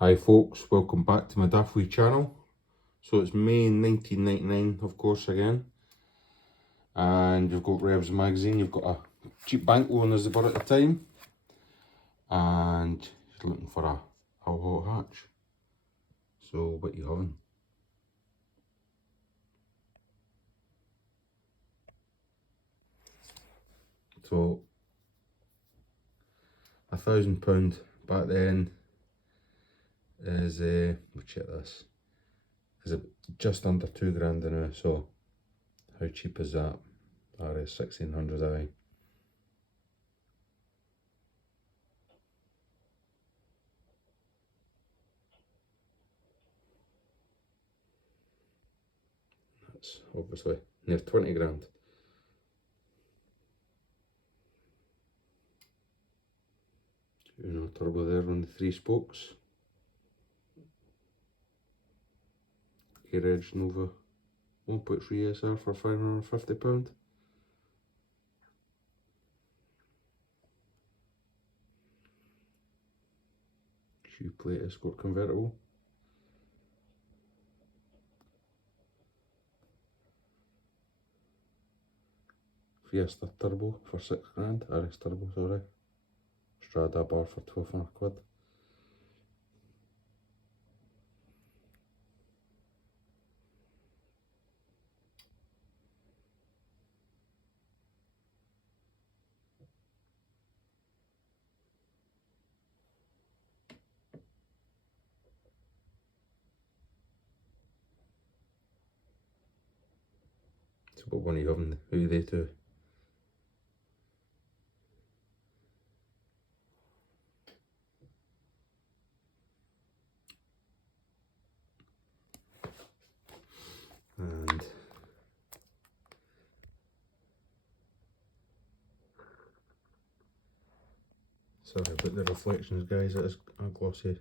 Hi folks, welcome back to my daft wee channel. So it's May 1999 of course again. And you've got Revs magazine, you've got a cheap bank loan as they were at the time. And you're looking for a hot hatch. So what you having? So £1,000 back then is we'll check this. Is it just under £2,000 now, so how cheap is that? RS 1600i. That's obviously near 20 grand. You know, turbo there on the 3 spokes. Reg Nova 1.3 SR for £550. Shoe plate Escort convertible. Fiesta Turbo for £6,000. RS Turbo, sorry. Strada bar for £1,200. So what one are you having? Who are they to? And sorry about the reflections guys, it is a glossy.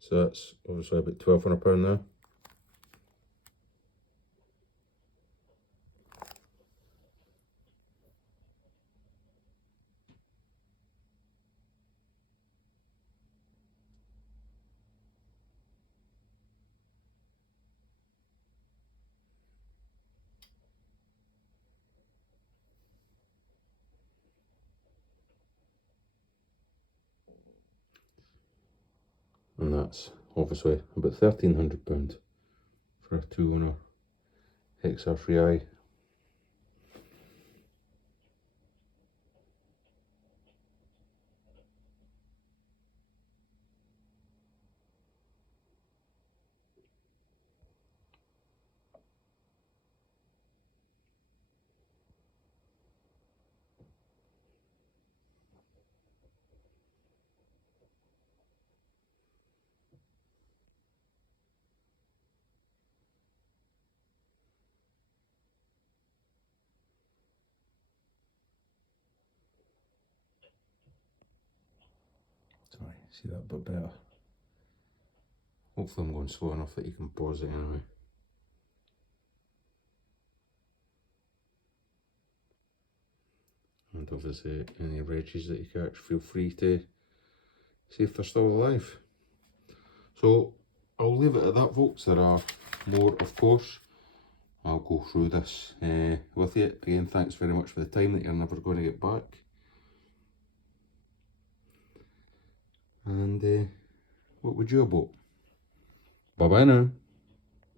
So that's obviously about £1,200 now. And that's obviously about £1,300 for a 2-owner XR3i. Sorry, see that a bit better. Hopefully I'm going slow enough that you can pause it anyway. And obviously any regs that you catch, feel free to see if they're still alive. So I'll leave it at that folks. There are more of course. I'll go through this with you. Again, thanks very much for the time that you're never going to get back. And what would you about? Bye bye now.